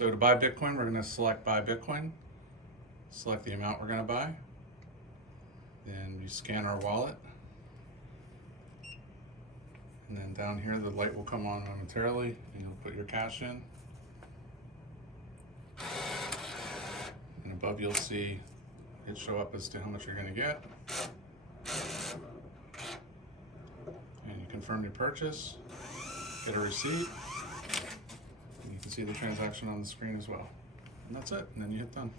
So to buy Bitcoin, we're going to select buy Bitcoin, select the amount we're going to buy, then you scan our wallet, and then down here the light will come on momentarily and you'll put your cash in, and above you'll see it show up as to how much you're going to get, and you confirm your purchase, get a receipt, and you can see the transaction on the screen as well. And that's it, and then you hit done.